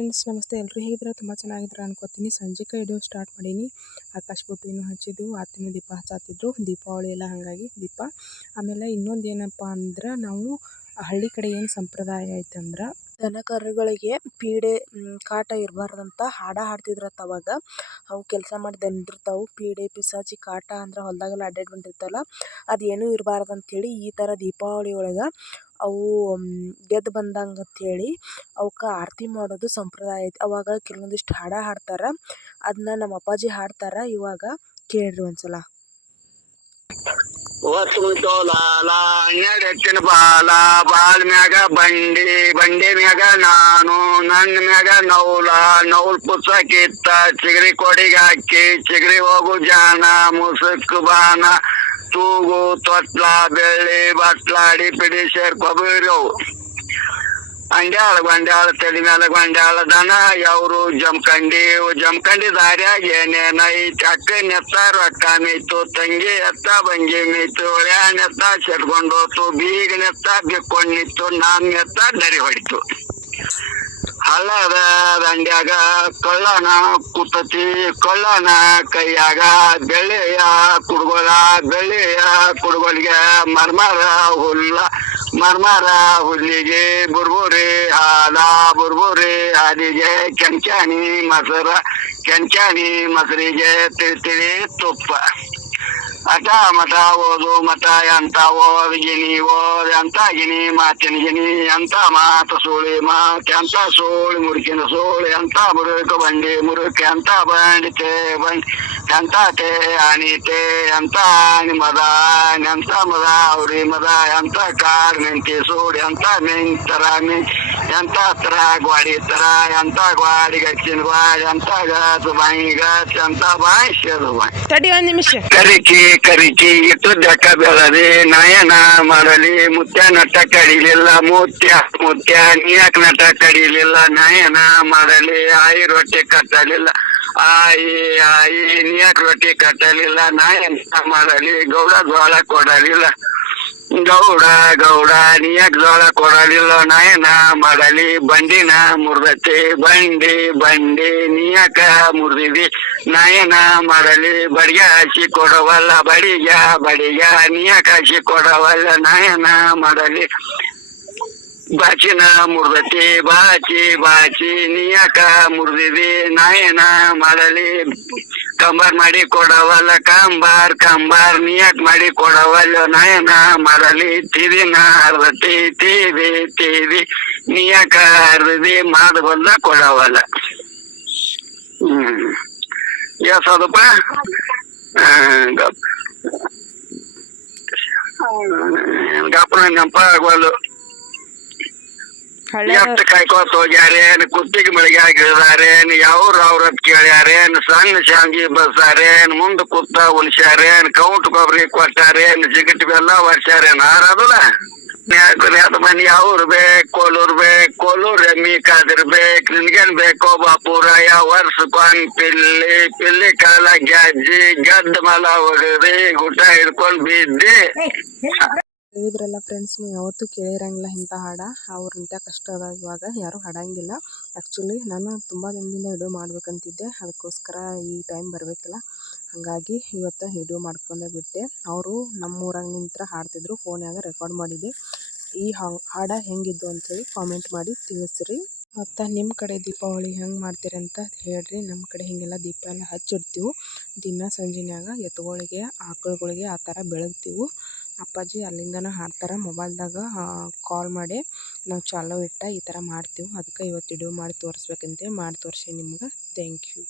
Friends ನಮಸ್ತೆ. ಎಲ್ಲರೂ ಹೇಗಿದ್ರೆ ತುಂಬ ಚೆನ್ನಾಗಿದ್ರೆ ಅನ್ಕೋತೀನಿ. ಸಂಜೆಕ ವಿಡಿಯೋ ಸ್ಟಾರ್ಟ್ ಮಾಡೀನಿ. ಆಕಾಶ ಬುಟ್ಟಿನೂ ಹಚ್ಚಿದ್ವು ಆತಿನ ದೀಪ ಹಚ್ಚಾತಿದ್ರು. ದೀಪಾವಳಿ ಎಲ್ಲ ಹಾಗಾಗಿ ದೀಪ. ಆಮೇಲೆ ಇನ್ನೊಂದು ಏನಪ್ಪ ಅಂದ್ರೆ, ನಾವು ಹಳ್ಳಿ ಕಡೆ ಏನು ಸಂಪ್ರದಾಯ ಐತಂದ್ರೆ ದನ ಕರುಗಳಿಗೆ ಪೀಡೆ ಕಾಟ ಇರಬಾರ್ದಂತ ಹಾಡ ಹಾಡ್ತಿದ್ರತ್ತ ಅವಾಗ. ಅವು ಕೆಲಸ ಮಾಡಿ ದನಿದಿರ್ತಾವೆ ಪೀಡೆ, ಪಿಸಾಚಿ, ಕಾಟ ಅಂದ್ರೆ ಹೊಲದಾಗೆಲ್ಲ ಅಡ್ಡಾಡಿ ಬಂದಿರ್ತಲ್ಲ. ಅದೇನೂ ಇರಬಾರ್ದಂತೇಳಿ ಈ ಥರ ದೀಪಾವಳಿ ಒಳಗೆ ಅವು ಗೆದ್ದು ಬಂದಂಗೆ ಅಂಥೇಳಿ ಅವಕ್ಕೆ ಆರತಿ ಮಾಡೋದು ಸಂಪ್ರದಾಯ ಐತಿ. ಅವಾಗ ಕೆಲವೊಂದಿಷ್ಟು ಹಾಡು ಹಾಡ್ತಾರೆ. ಅದನ್ನ ನಮ್ಮ ಅಪ್ಪಾಜಿ ಹಾಡ್ತಾರೆ. ಇವಾಗ ಕೇಳಿರಿ ಒಂದ್ಸಲ. ಎತ್ತಿನ ಬಾಲ ಬಾಲ್ ಮ್ಯಾಗ ಬಂಡಿ ಬಂಡಿ ಮ್ಯಾಗ ನಾನು ನನ್ನ ಮ್ಯಾಗ ನೌಲ ನೌಲ್ ಪುಸ್ತಕ ಕಿತ್ತ ಚಿಗರಿ ಕೊಡಿಗೆ ಹಾಕಿ, ಚಿಗರಿ ಹೋಗು ಜಾನ, ಮುಸುಕ್ ಬಾನ ತೂಗು, ತೊಟ್ಲ, ಬೆಳ್ಳಿ ಬಟ್ಲಾಡಿ ಪಿಡಿ ಸೇರ್ ಕೊಬ್ಬರಿವು ಅಂಡ್ಯಾಳ, ಗೊಂಡ್ಯಾಳ ತಲೆ ಮ್ಯಾಲ ಗೊಂಡ್ಯಾಳ ದನ, ಯಾವ್ರು ಜಮಖಂಡಿ ಜಮ್ಕಂಡಿ ದಾರ್ಯಾಗ ಏನೇನ ಐತಿ ಅಕ್ಕ ನೆತ್ತ ರೊಕ್ಕ ಮೇಯ್ತು, ತಂಗಿ ಎತ್ತ, ಬಂಗಿ ಮೇಯ್ತು ಒಳ್ಯಾ ನೆತ್ತ ಸೆಟ್ಕೊಂಡು ಹೋತು, ಬೀಗ ನೆತ್ತ, ಬಿಕ್ಕೊಂಡು ನಿತ್ತು ನಾನ್ ನೆತ್ತ, ದರಿ ಹೊಡಿತು. ಹಳ್ಳದ ದಂಡ್ಯಾಗ, ಕೊಳ್ಳನ ಕುತತಿ, ಕೊಳ್ಳನ ಕೈಯಾಗ ಕುಡ್ಗೋಲ ಬೆಳ್ಳಿಯ ಕುಡ್ಗೋಲಿಗೆ, ಮರ್ಮರ ಹುಲ್ಲ, ಮರ್ಮರ ಹುಲ್ಲಿಗೆ ಬುರ್ಬುರಿ, ಹಾಲ ಬುರ್ಬುರಿ, ಹಾಲಿಗೆ ಕೆಂಚಾಣಿ, ಮೊಸರ, ಕೆಂಚಾಣಿ, ಮೊಸರಿಗೆ ತಿಳಿ ತಿಳಿ ತುಪ್ಪ. ಅಟ ಮಠ ಓದು ಮಠ ಎಂತ ಓದ್ಗಿನಿ ಓದ್ ಎಂತ ಗಿನಿ ಮಾತಿನ ಗಿನಿ ಎಂತ ಮಾತು ಸೂಳಿ ಮಾತು ಎಂತ ಸೂಳಿ ಮುರುಕಿನ ಸೂಳಿ ಎಂತ ಮುರುಕ ಬಂಡಿ ಮುರುಕ ಎಂತ ಬಂಡಿ ತೇ ಬಂಡಿ ಎಂತ ತೇ ಆನಿ ತೇ ಎಂತ ಆನಿ ಮದ ಎಂತ ಮದ ಅವ್ರಿ ಮದ ಎಂತ ಕಾರ್ ಮೆಂತಿ ಸೂಡಿ ಎಂತ ಮೆಂತರ ಮೆಂ ಎಂತ ತರ ಗ್ವಾಡಿ ತರ ಎಂತ ಗ್ವಾಡಿ ಗಚ್ಚಿನ ಗ್ವಾಡಿ ಎಂತ ಗಾತು ಬಾಯಿ ಗಾತ್ ಎಂತ ಬಾಯಿ ಸೇರು ಬಾಯಿ ತಡಿ ಒಂದು ನಿಮಿಷ ಕರಿಕಿ ಕರಿಕಿ, ಇಟ್ಟು ದಕ್ಕ ಬೆಳದಿ ನಯನ ಮಾಡಲಿ, ಮುತ್ಯ ನಟ ಕಡಿಲಿಲ್ಲ, ಮುತ್ಯ ಮುತ್ಯ, ನೀಯಕ್ ನಟ ಕಡಿಲಿಲ್ಲ ನಯನ ಮಾಡಲಿ, ಆಯಿ ರೊಟ್ಟಿ ಕಟ್ಟಲಿಲ್ಲ, ಆಯಿ ಆಯಿ, ನೀಯಕ್ ರೊಟ್ಟಿ ಕಟ್ಟಲಿಲ್ಲ ನಯನ ಮಾಡಲಿ, ಗೌಡ ಜೋಳ ಕೊಡಲಿಲ್ಲ. ಗೌಡ ಗೌಡ, ನೀಯಕ್ ಜೋಳ ಕೊಡಲಿಲ್ಲ ನಯನ ಮಾಡಲಿ ಬಂಡಿನ ಮುರ್ದತಿ, ಬಂಡಿ ಬಂಡಿ ನೀಯಕ ಮುರ್ದಿದಿ ನಯನ ಮಾಡಲಿ ಬಡಿಗೆ ಹಸಿ ಕೊಡವಲ್ಲ ಬಡಿಗ ಬಡಿಗ ನೀಯಕ ಹಸಿ ಕೊಡವಲ್ಲ ನಯನ ಮಾಡಲಿ ಬಾಚಿನ ಮುರ್ದತಿ ಬಾಚಿ ಬಾಚಿ ನೀಯಕ ಮುರಿದಿದಿ ನಯನ ಮಾಡಲಿ ಕಂಬಾರ್ ಮಾಡಿ ಕೊಡವಲ್ಲ ಕಂಬಾರ್ ಕಂಬಾರ್ ನೀಯಕ್ ಮಾಡಿ ಕೊಡವಲ್ಲ ನಯನ ಮಾಡಲಿ ತಿದಿನ ಹರ್ದತಿ ತೀದಿ ತೀದಿ ನೀಯಕ ಹರ್ದಿ ಮಾಡಬಲ್ಲ ಕೊಡವಲ್ಲ ಹ್ಮ್ ಎಷ್ಟದಪ್ಪ ಗಪ್ಪನ ನೆನಪ ಆಗೋದು ಹಳ್ಳಿ ಎಷ್ಟು ಕಾಯ್ಕೋತ ಹೋಗ್ಯಾರೇನ್ ಕುತ್ತಿಗೆ ಮಳಿಗೆ ಆಗಿದಾರೇನ್ ಯಾವ್ರ ಅವ್ರತ್ ಕೇಳ್ಯಾರೇನ್ ಸಣ್ಣ ಶಾಂಗಿ ಬಸ್ಸಾರೇನ್ ಮುಂದ ಕುತ್ತ ಉಲ್ಸ್ಯಾರೇನ್ ಕೌಂಟ್ ಕೊಬ್ಬರಿ ಕೊಟ್ಟಾರೇನ್ ಜಿಗಟ್ ಬೆಲ್ಲ ಹಾರದಲ್ಲ ನ್ಯಾದ ಮನಿ ಅವ್ರ ಬೇಕ್ ಕೋಲೂರ್ ಬೇಕ್ ಕೋಲೂರ್ ಎಮ್ಮಿ ಕಾದಿರ್ ಬೇಕ್ ನಿನ್ಗೇನ್ ಬೇಕೋ ಬಾಪುರಾಯ ಯಾವ ವರ್ಷಕ್ಕೊಂದ್ ಪಿಲ್ಲಿ ಪಿಲ್ಲಿ ಕಾಲ ಗ್ಯಾಜ್ಜಿ ಗದ್ದ ಮಲ ಹೊಡೆದಿ ಗುಟ ಹಿಡ್ಕೊಂಡ್ ಬಿದ್ದಿ. ಹೇಳಿದ್ರಲ್ಲ ಫ್ರೆಂಡ್ಸ್ ನೀವು ಯಾವತ್ತೂ ಕೇಳಿರಂಗಿಲ್ಲ ಇಂಥ ಹಾಡ. ಅವ್ರ ಇಂಥ ಕಷ್ಟ ಅದ ಇವಾಗ, ಯಾರೂ ಹಾಡಂಗಿಲ್ಲ. ಆ್ಯಕ್ಚುಲಿ ನಾನು ತುಂಬ ದಿನದಿಂದ ವಿಡಿಯೋ ಮಾಡ್ಬೇಕಂತಿದ್ದೆ, ಅದಕ್ಕೋಸ್ಕರ ಈ ಟೈಮ್ ಬರಬೇಕಲ್ಲ. ಹಾಗಾಗಿ ಇವತ್ತು ವಿಡಿಯೋ ಮಾಡ್ಕೊಂಡೆ ಬಿಟ್ಟೆ. ಅವರು ನಮ್ಮೂರಾಗ ನಿಂತ್ರ ಹಾಡ್ತಿದ್ರು ಫೋನ್ಯಾಗ ರೆಕಾರ್ಡ್ ಮಾಡಿದ್ದೆ ಈ ಹಾಡ ಹೆಂಗಿದ್ದು ಅಂಥೇಳಿ ಕಾಮೆಂಟ್ ಮಾಡಿ ತಿಳಿಸ್ರಿ. ಮತ್ತು ನಿಮ್ಮ ಕಡೆ ದೀಪಾವಳಿ ಹೆಂಗೆ ಮಾಡ್ತೀರಿ ಅಂತ ಹೇಳ್ರಿ. ನಮ್ಮ ಕಡೆ ಹೀಗೆಲ್ಲ ದೀಪ ಎಲ್ಲ ಹಚ್ಚಿಡ್ತೀವಿ. ದಿನ ಸಂಜೆನ್ಯಾಗ ಎತ್ತುಗಳಿಗೆ ಆಕಳುಗಳಿಗೆ ಆ ಥರ ಬೆಳಗ್ತೀವಿ. ಅಪ್ಪಾಜಿ ಅಲ್ಲಿಂದನೇ ಹಾಡ್ತಾರೆ ಮೊಬೈಲ್ದಾಗ ಕಾಲ್ ಮಾಡಿ, ನಾವು ಚಾಲೋ ಇಟ್ಟ ಈ ಥರ ಮಾಡ್ತೀವಿ. ಅದಕ್ಕೆ ಇವತ್ತು ವಿಡಿಯೋ ಮಾಡಿ ತೋರಿಸ್ಬೇಕಂತೆ ಮಾಡಿ ತೋರಿಸಿ ನಿಮ್ಗೆ. Thank you